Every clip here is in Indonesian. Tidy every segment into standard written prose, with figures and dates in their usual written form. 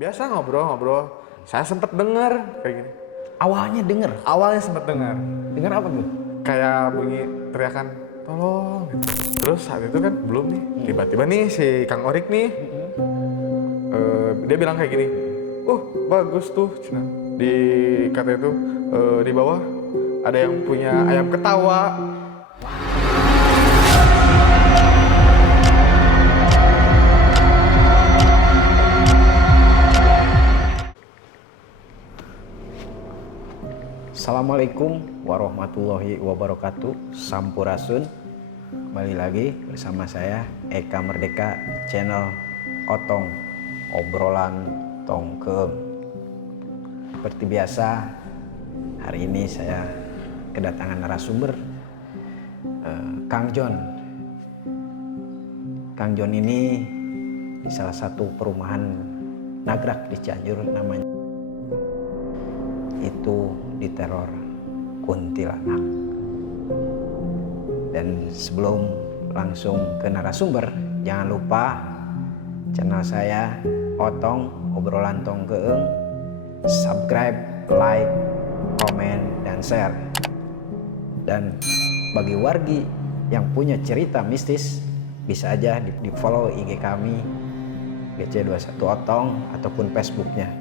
Biasa ngobrol-ngobrol. Saya sempet dengar kayak gini. Awalnya denger. Awalnya sempet dengar. Dengar apa tuh? Kayak bunyi teriakan tolong gitu. Terus saat itu kan belum nih. Tiba-tiba nih si Kang Orik nih dia bilang kayak gini. Bagus tuh Cina. Di kata itu di bawah ada yang punya ayam ketawa. Assalamualaikum warahmatullahi wabarakatuh. Sampurasun. Kembali lagi bersama saya Eka Merdeka, channel Otong Obrolan Tongkeung. Seperti biasa, hari ini saya kedatangan narasumber Kang John. Kang John ini di salah satu perumahan Nagrak di Cianjur namanya. Itu diteror kuntilanak. Dan sebelum langsung ke narasumber, jangan lupa channel saya Otong Obrolan Tongkeung, subscribe, like, komen, dan share. Dan bagi wargi yang punya cerita mistis, bisa aja di follow IG kami GC21 Otong ataupun Facebooknya.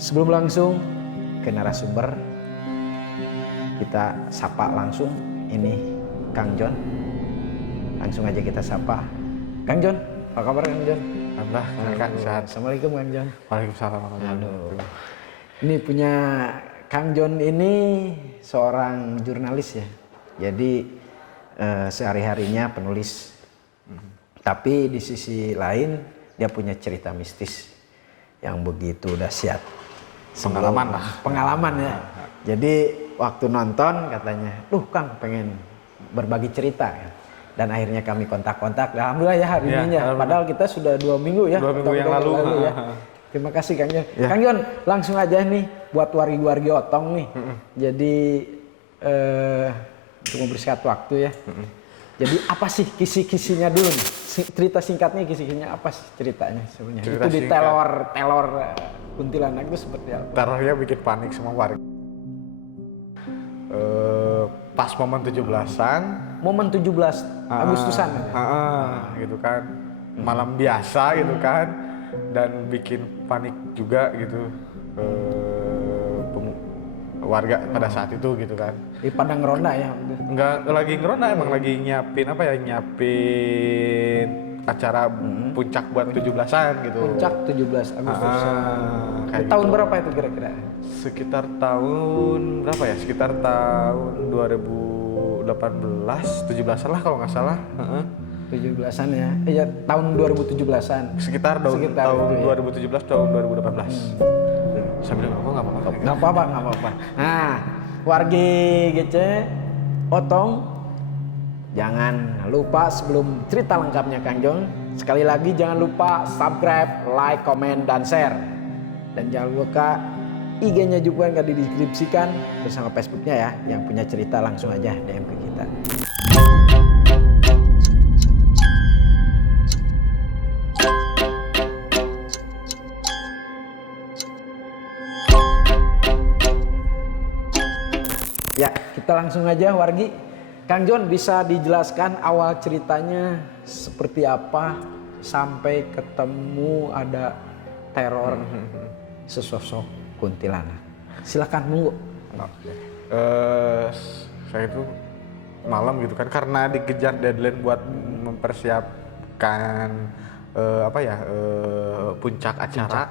Sebelum langsung ke narasumber, kita sapa langsung ini Kang John. Langsung aja kita sapa. Kang John, apa kabar Kang John? Alhamdulillah, Kang sehat. Assalamualaikum Kang John. Waalaikumsalam. Ini punya Kang John ini seorang jurnalis ya. Jadi sehari-harinya penulis. Tapi di sisi lain dia punya cerita mistis yang begitu dahsyat. Pengalaman ya. Jadi waktu nonton katanya, Kang pengen berbagi cerita ya. Dan akhirnya kami kontak-kontak. Alhamdulillah ya hari ini ya. Padahal kita sudah 2 minggu ya. 2 minggu yang lalu ya. Terima kasih Kang John. Ya. Kang John, langsung aja nih buat wargi-wargi Otong nih. Jadi untuk mempersingkat waktu ya. Jadi apa sih kisi-kisinya dulu nih? Cerita singkatnya kisi-kisinya apa sih ceritanya sebenarnya? Itu di telor kuntilanak itu seperti apa? Terornya bikin panik semua warga. Pas momen 17-an. Momen 17 Agustusan gitu kan. Malam biasa gitu kan. Dan bikin panik juga gitu. Warga pada saat itu gitu kan. Di Padang Ronda ya? Enggak lagi ngeronda, emang lagi nyiapin apa ya, nyiapin acara puncak buat 17-an gitu. Puncak 17 Agustus. Kayak tahun gitu. Berapa itu kira-kira? Sekitar tahun berapa ya? Sekitar tahun 2018, 17-an lah kalau nggak salah. 17-an ya? Iya, tahun 2017-an. Sekitar tahun itu ya? 2017, tahun 2018. Sambil ngomong nggak apa-apa. Nggak apa-apa. Nah, wargi GC Otong, jangan lupa sebelum cerita lengkapnya Kang John, sekali lagi jangan lupa subscribe, like, komen, dan share. Dan jangan lupa IG-nya juga nggak dideskripsikan bersama Facebooknya ya. Yang punya cerita langsung aja DM ke kita. Ya, kita langsung aja wargi. Kang John bisa dijelaskan awal ceritanya seperti apa sampai ketemu ada teror sesosok kuntilanak. Silakan monggo. Saya itu malam gitu kan, karena dikejar deadline buat mempersiapkan puncak acara.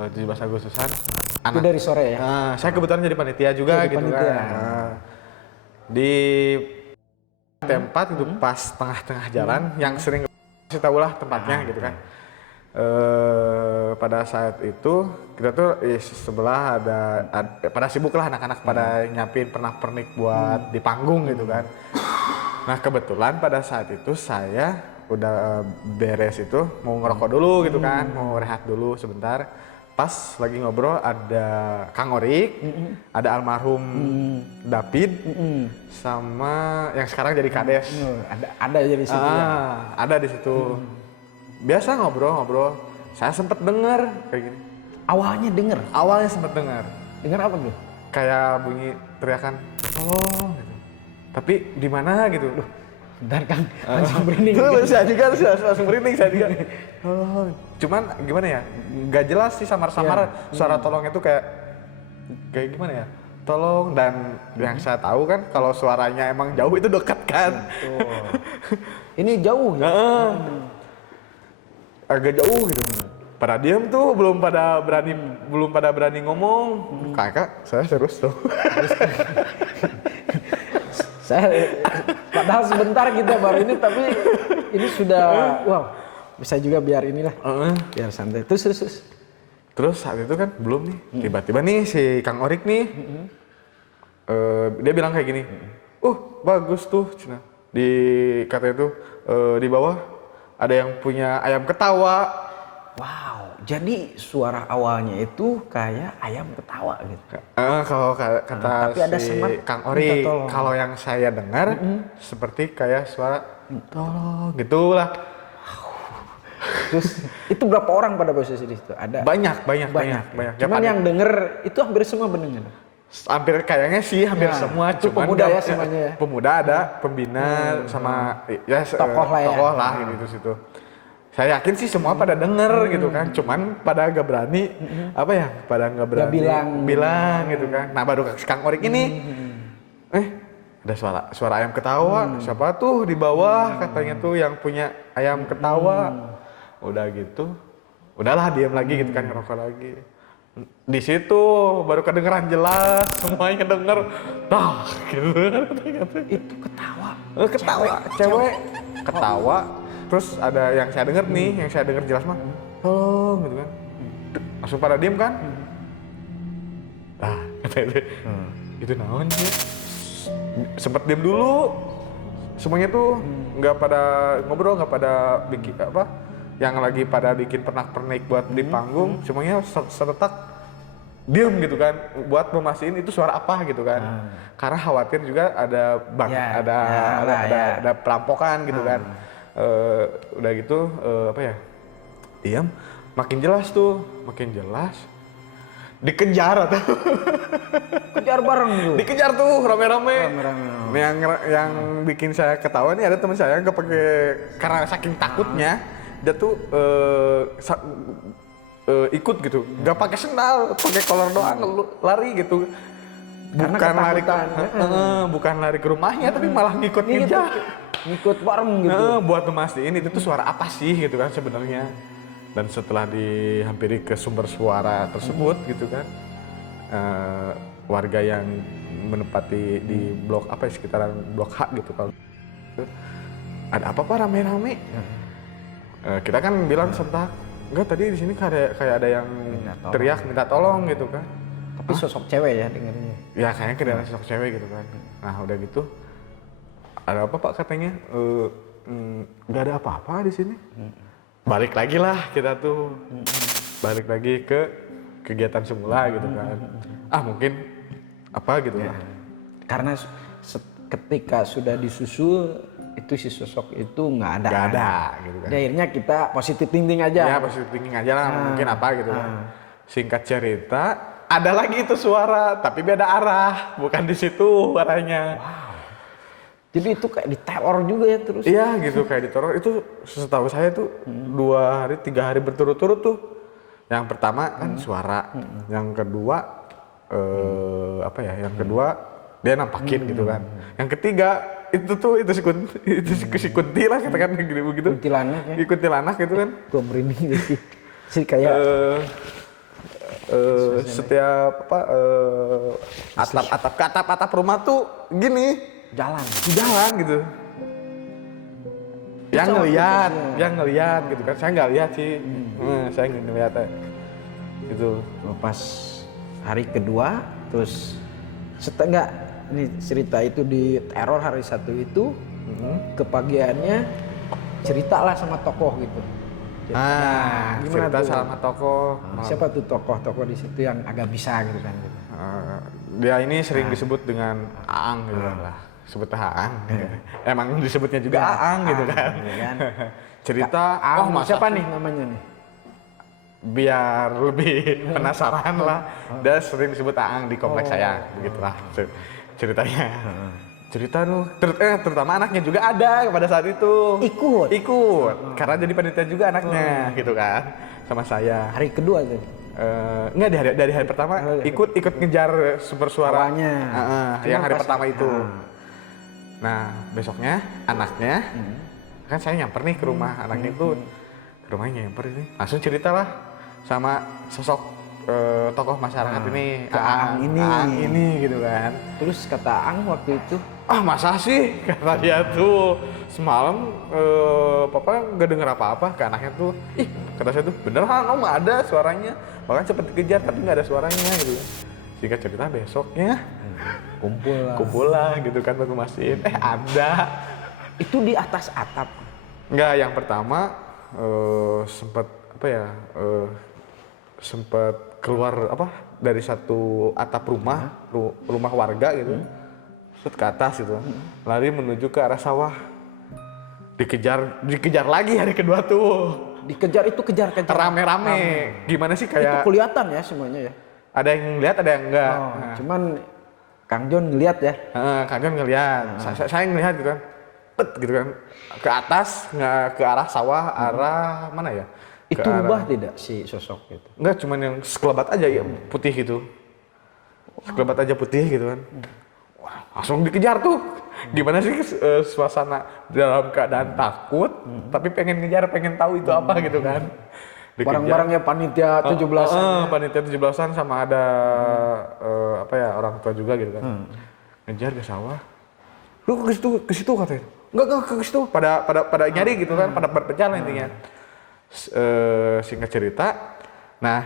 17 Agustusan. Itu dari sore ya? Saya kebetulan jadi panitia juga gitu panitia. kan. Di tempat itu pas tengah-tengah jalan yang sering kasih tahu lah tempatnya gitu kan. Pada saat itu kita tuh sebelah ada pada sibuk lah anak-anak pada nyiapin pernak-pernik buat di panggung gitu kan. Nah kebetulan pada saat itu saya udah beres itu mau ngerokok dulu gitu kan, mau rehat dulu sebentar. Pas lagi ngobrol ada Kang Orik, ada almarhum David, sama yang sekarang jadi Kades. Ada jadi situ. Ada di situ. Biasa ngobrol-ngobrol. saya sempet dengar kayak gini. Awalnya denger. Awalnya sempet dengar. Dengar apa tuh? Kayak bunyi teriakan, tolong gitu. Tapi di mana gitu. Duh, Bentar Kang, langsung merinding. Tuh, saya juga langsung merinding saya juga. Tolong. Cuman gimana ya? Nggak jelas sih samar-samar suara tolong itu kayak gimana ya? Tolong, dan yang saya tahu kan kalau suaranya emang jauh itu dekat kan. Ini jauh ya? Agak jauh gitu. Pada diam tuh, belum pada berani ngomong. Kakak, saya serius tuh. Saya padahal sebentar kita baru ini, tapi ini sudah wow. Bisa juga biar inilah. Biar santai. Terus. Terus saat itu kan belum nih. Tiba-tiba nih si Kang Orik nih dia bilang kayak gini. Bagus tuh Cina. Katanya tuh di bawah ada yang punya ayam ketawa. Wow. Jadi suara awalnya itu kayak ayam ketawa gitu. Kalau kata tapi ada si semat Kang Ori, minta tolong. kalau yang saya dengar seperti kayak suara tolong gitulah. Terus itu berapa orang pada posisi di situ? Ada Banyak. Cuman yang denger itu hampir semua mendengar. Hampir kayaknya sih hampir semua. Itu Cuman pemuda ya semuanya ya? Pemuda ada, pembina sama ya Tokoh lah ya. Tokoh lah gitu situ. Saya yakin sih semua pada denger gitu kan, cuman pada gak berani pada gak berani bilang gitu kan. Nah baru Kang Orik ini, ada suara ayam ketawa, siapa tuh di bawah katanya tuh yang punya ayam ketawa. Udah gitu, udahlah diam lagi gitu kan, ngerokok lagi. Di situ baru kedengeran jelas, semuanya denger, gitu. Itu ketawa. Cewek ketawa. Terus ada yang saya denger nih, yang saya denger jelas mah, tolong gitu kan. Langsung pada diem kan. Kata itu naon ya. Sempet diem dulu. Semuanya tuh nggak pada ngobrol, nggak pada bikin yang lagi pada bikin pernak-pernik buat di panggung, semuanya seretak diem gitu kan, buat memastiin itu suara apa gitu kan. Karena khawatir juga ada ada perampokan gitu kan. Udah gitu diam, makin jelas dikejar atau Kejar bareng tuh. dikejar tuh rame-rame. Yang bikin saya ketawa nih, ada teman saya nggak pakai, karena saking takutnya dia tuh ikut gitu, nggak pakai sendal, pakai kolor doang lari gitu. Bukan lari ke rumahnya, tapi malah ngikut ngejar. Ngikut bareng gitu. Buat memastiin itu tuh suara apa sih gitu kan sebenarnya. Dan setelah dihampiri ke sumber suara tersebut gitu kan, warga yang menempati di blok sekitaran blok H gitu, kalau ada apa rame-rame. Kita kan bilang sentak, enggak tadi di sini kayak ada yang teriak minta tolong gitu kan. Tapi sosok cewek ya dengarnya. Ya kayaknya kedengaran sosok cewek gitu kan. Nah udah gitu, ada apa Pak katanya? Nggak ada apa-apa di sini. Balik lagi lah kita tuh, balik lagi ke kegiatan semula gitu kan. Mungkin apa gitu lah. Karena ketika sudah disusul itu si sosok itu nggak ada. Nggak ada gitu kan. Akhirnya kita positive thinking aja. Ya positive thinking aja lah, mungkin apa gitu kan. Singkat cerita, ada lagi itu suara, tapi beda arah, bukan di situ arahnya. Jadi itu kayak diteror juga ya terus. Iya gitu, kayak diteror. Itu setahu saya tuh 2-3 hari berturut-turut tuh. Yang pertama kan suara, yang kedua yang kedua dia nampakin gitu kan. Yang ketiga itu si kunti lah katakan begitu. Kuntilanak ya. Kuntilanak gitu kan. Gua merinding sih kayak setiap atap rumah tuh gini jalan gitu. Yang ngelihat gitu kan. Saya nggak lihat sih. Saya nggak ngelihat itu. Pas hari kedua terus ini cerita itu di teror hari satu itu, kepagiannya ceritalah sama tokoh gitu. Cerita sama tokoh. Siapa tuh tokoh-tokoh di situ yang agak bisa gitu kan? Dia ini sering disebut dengan Aang gitu lah. Sebutnya Aang. Emang disebutnya juga Aang gitu kan. Iya kan? Cerita. Aang siapa nih namanya nih? biar lebih penasaran lah, dia sering disebut Aang di kompleks saya, begitulah ceritanya. Cerita tuh, terutama anaknya juga ada pada saat itu. Ikut, karena jadi panitia juga anaknya, gitu kan, sama saya. Hari kedua tuh. Enggak, dari hari pertama ikut ngejar sumber suara. Yang hari pertama itu. Nah, besoknya anaknya, kan saya nyamper nih ke rumah anaknya itu, ke rumahnya nyamper ini, langsung ceritalah sama sosok tokoh masyarakat ini, Aang ini gitu kan. Terus kata Aang waktu itu, Masa sih, kata dia tuh, semalam papa nggak denger apa-apa ke anaknya tuh. Kata saya tuh, beneran om ada suaranya, bahkan cepet dikejar tapi nggak ada suaranya gitu. Singkat cerita besoknya kumpul lah gitu kan batu masin, ada. itu di atas atap. Enggak, yang pertama sempet apa ya, sempet keluar dari satu atap rumah warga gitu, terus ke atas gitu, lari menuju ke arah sawah, dikejar lagi hari kedua tuh, Dikejar itu kejar rame-rame. Gimana sih, Itu kayak kelihatan ya semuanya ya. ada yang lihat ada yang enggak. Cuman Kang John ngelihat ya. Kang John ngelihat, saya ngelihat gitu kan, gitu kan, ke atas, nggak ke arah sawah, arah mana ya? Itu rubah tidak si sosok itu? Enggak, cuman yang sekelebat aja ya, putih gitu. Sekelebat aja putih gitu kan. Wah, langsung dikejar tuh. Gimana sih suasana dalam keadaan takut, tapi pengen ngejar, pengen tahu itu apa gitu kan. Barang-barangnya panitia 17-an. Panitia 17-an sama ada orang tua juga gitu kan. Ngejar ke sawah. Lu ke situ katanya. Enggak ke situ. Pada nyari gitu kan, pada berpencar intinya. Singkat cerita, nah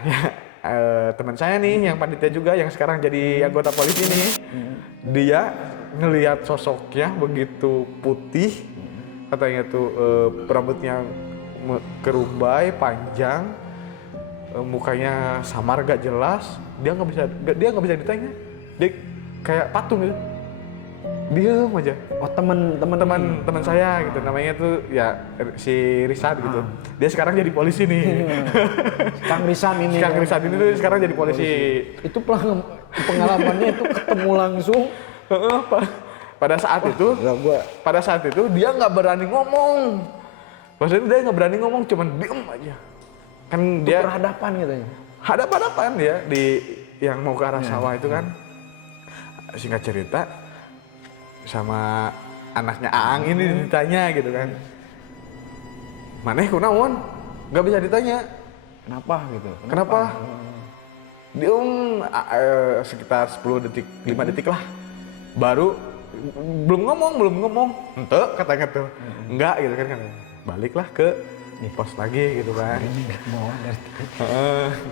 teman saya nih yang panitia juga yang sekarang jadi anggota polisi nih, dia ngelihat sosoknya begitu putih, katanya tuh rambutnya kerumbai panjang, mukanya samar gak jelas, dia nggak bisa ditanya, dia kayak patung gitu. Diem aja. Teman saya gitu, namanya tuh ya si Risan gitu. Dia sekarang jadi polisi nih. Kang Risan ini. Kang Risan ini tuh sekarang jadi polisi. Itu pengalamannya itu ketemu langsung. Pada saat itu dia nggak berani ngomong. Maksudnya dia nggak berani ngomong, cuman diem aja. Kan Itu dia berhadapan katanya. Hadap-hadapan dia di yang mau ke arah sawah itu kan. Singkat cerita, sama anaknya Aang ini ditanya gitu kan, maneh kunaon? Gak bisa ditanya. Kenapa gitu? Kenapa? Sekitar 10 detik, 5 detik lah, baru belum ngomong, ente katanya tuh, enggak gitu kan, baliklah ke pos lagi gitu kan.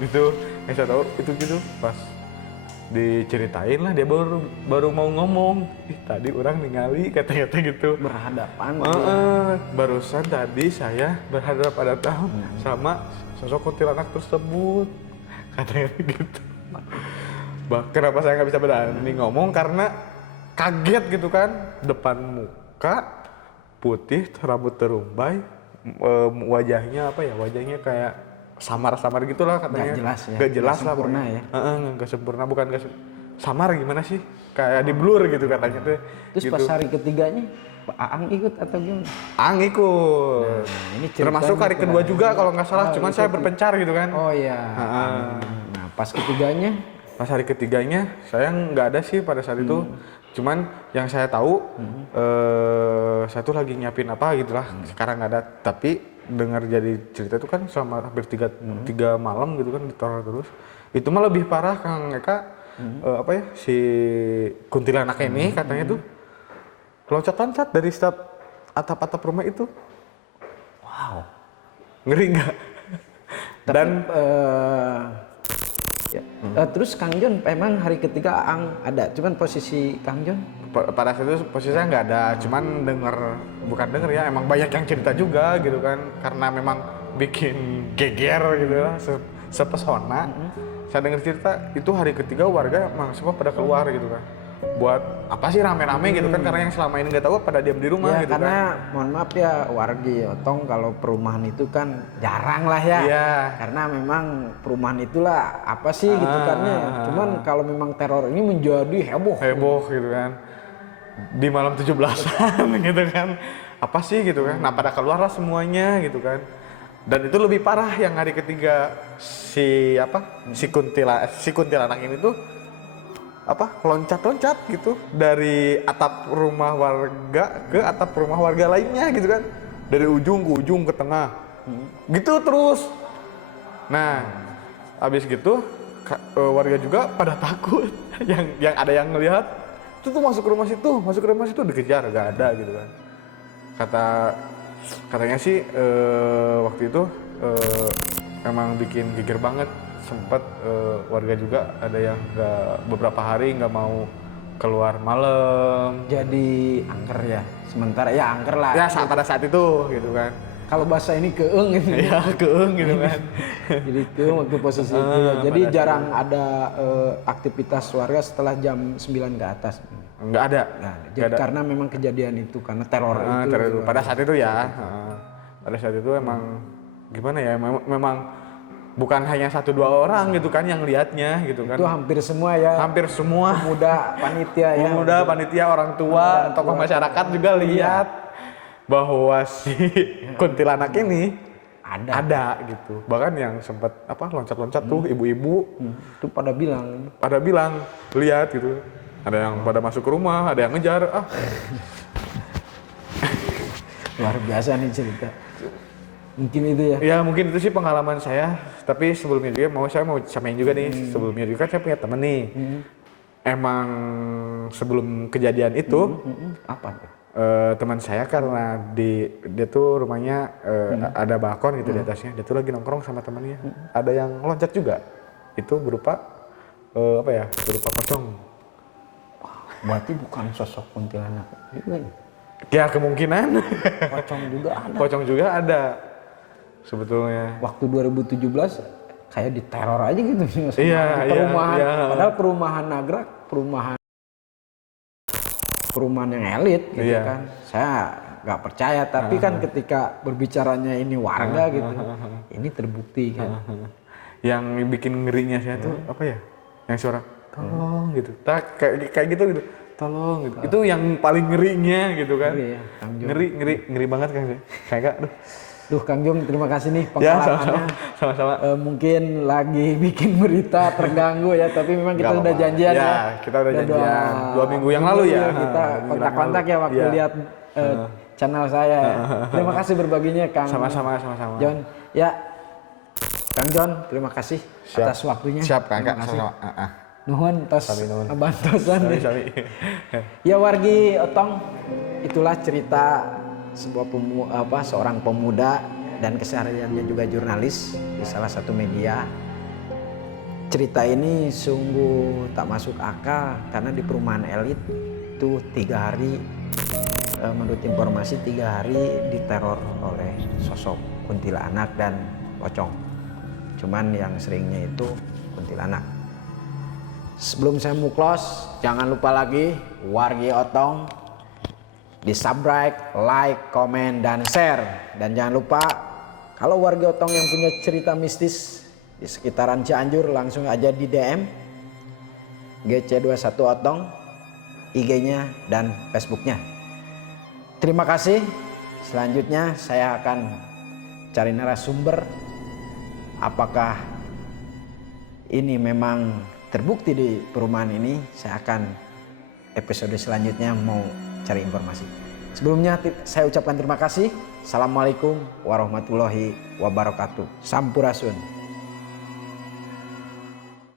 Gitu, saya tahu itu gitu pas diceritain lah, dia baru mau ngomong, tadi orang ningali katanya gitu. Berhadapan. Barusan tadi saya berhadapan sama sosok kuntilanak tersebut, katanya gitu. Kenapa saya nggak bisa berani ngomong, karena kaget gitu kan, depan muka putih, rambut terumbai, wajahnya wajahnya kayak samar-samar gitulah katanya. Gak jelas ya. Gak jelas lah. Sempurna ya. Gak sempurna, bukan gak samar, gimana sih? Kayak di blur gitu katanya tuh. Terus gitu. pas hari ketiganya Pak Aang ikut atau gimana? Aang ikut. Ini termasuk hari kedua juga kalau nggak salah, cuman saya berpencar gitu kan. Oh iya. Nah pas ketiganya? Pas hari ketiganya saya nggak ada sih pada saat itu. Cuman yang saya tahu, saya tuh lagi nyiapin apa gitu lah. Sekarang nggak ada, tapi dengar jadi cerita itu kan selama hampir tiga malam gitu kan diteror terus. Itu mah lebih parah, Kang Eka. Si kuntilanak ini katanya tuh loncat-loncat dari setiap atap-atap rumah itu. Wow. Ngeri nggak? Dan terus Kang John memang hari ketiga Aang ada, cuman posisi Kang John pada saat itu posisinya nggak ada, cuman bukan denger ya, emang banyak yang cerita juga gitu kan, karena memang bikin geger gitu lah, sepesona. Saya dengar cerita itu hari ketiga warga emang semua pada keluar gitu kan. buat apa sih rame-rame gitu kan, karena yang selama ini nggak tahu pada diam di rumah Ya gitu karena kan. mohon maaf ya wargi Otong, kalau perumahan itu kan jarang lah ya. Iya. Karena memang perumahan itulah apa sih gitu kan ya. Cuman kalau memang teror ini menjadi heboh. Heboh gitu kan di malam 17-an gitu kan, apa sih gitu kan. Nah pada keluarlah semuanya gitu kan, dan itu lebih parah yang hari ketiga si kuntilanak ini tuh loncat-loncat gitu dari atap rumah warga ke atap rumah warga lainnya gitu kan, dari ujung ke ujung ke tengah gitu terus. Nah habis gitu warga juga pada takut yang ada yang ngelihat itu tuh masuk ke rumah situ dikejar, gak ada gitu kan. Katanya sih waktu itu emang bikin geger banget, sempet warga juga ada yang beberapa hari nggak mau keluar malam. Jadi angker ya. Sementara ya angker lah. Ya pada saat itu gitu kan. Kalau bahasa ini keeng gitu. Ya keeng gitu kan. Jadi keeng waktu posisi itu. Jadi jarang ada aktivitas warga setelah jam 9 ke atas. Nggak ada. Nah, jadi karena memang kejadian itu, karena teror itu. Teror. Pada saat itu ya. Pada saat itu emang gimana ya? Memang bukan hanya 1-2 orang gitu kan yang lihatnya gitu kan. Itu hampir semua ya. Hampir semua. Pemuda, panitia ya. Pemuda, panitia, orang tua, tokoh masyarakat juga lihat bahwa si kuntilanak ini ada gitu. Bahkan yang sempat loncat-loncat tuh ibu-ibu Itu pada bilang lihat gitu. Ada yang pada masuk ke rumah, ada yang ngejar. luar biasa nih cerita. Mungkin itu ya. Ya mungkin itu sih pengalaman saya. Tapi sebelumnya juga saya mau samain juga nih. Sebelumnya juga saya punya temen nih. Emang sebelum kejadian itu Apa tuh? teman saya karena dia tuh rumahnya ada balkon gitu di atasnya. Dia tuh lagi nongkrong sama temannya. Ada yang loncat juga. Itu berupa berupa pocong. Berarti bukan sosok kuntilanak juga ya? Ya kemungkinan. Pocong juga ada. Sebetulnya. Waktu 2017 kayak diteror aja gitu sama Iya, perumahan. iya. Padahal perumahan Nagrak, perumahan yang elit gitu Iya. kan. Saya nggak percaya, tapi kan ketika berbicaranya ini warga gitu, ini terbukti kan. Yang bikin ngerinya saya tuh apa ya? Yang suara tolong gitu. Kayak gitu gitu. Tolong gitu. Itu yang paling ngerinya gitu kan. Ngeri ya, Kang Jong. Ngeri banget kan. Kayak aduh. Duh Kang Jong, terima kasih nih Ya, pengalamannya. sama-sama. Mungkin lagi bikin berita terganggu ya, tapi memang kita Nggak udah apa-apa. janjian ya. Kita udah janjian 2 minggu yang lalu ya. Kita kontak-kontak ya waktu Iya. lihat channel saya. Terima kasih berbaginya Kang Sama-sama. John. Ya, Kang John, terima kasih Siap. atas waktunya. Siap Kak, Terima kasih. sama-sama. Nuhun tos Sami nuhun. bantosan. Sami. Ya wargi Otong, itulah cerita seorang pemuda dan kesehariannya juga jurnalis di salah satu media. Cerita ini sungguh tak masuk akal karena di perumahan elit itu 3 hari, menurut informasi 3 hari diteror oleh sosok kuntilanak dan pocong. Cuman yang seringnya itu kuntilanak. Sebelum saya close, jangan lupa lagi wargi Otong di subscribe, like, komen, dan share. Dan jangan lupa kalau wargi Otong yang punya cerita mistis di sekitaran Cianjur langsung aja di DM GC21 Otong, IG-nya dan Facebook-nya. Terima kasih. Selanjutnya saya akan cari narasumber. Apakah ini memang terbukti di perumahan ini? Saya akan episode selanjutnya mau cari informasi. Sebelumnya saya ucapkan terima kasih. Assalamualaikum warahmatullahi wabarakatuh. Sampurasun.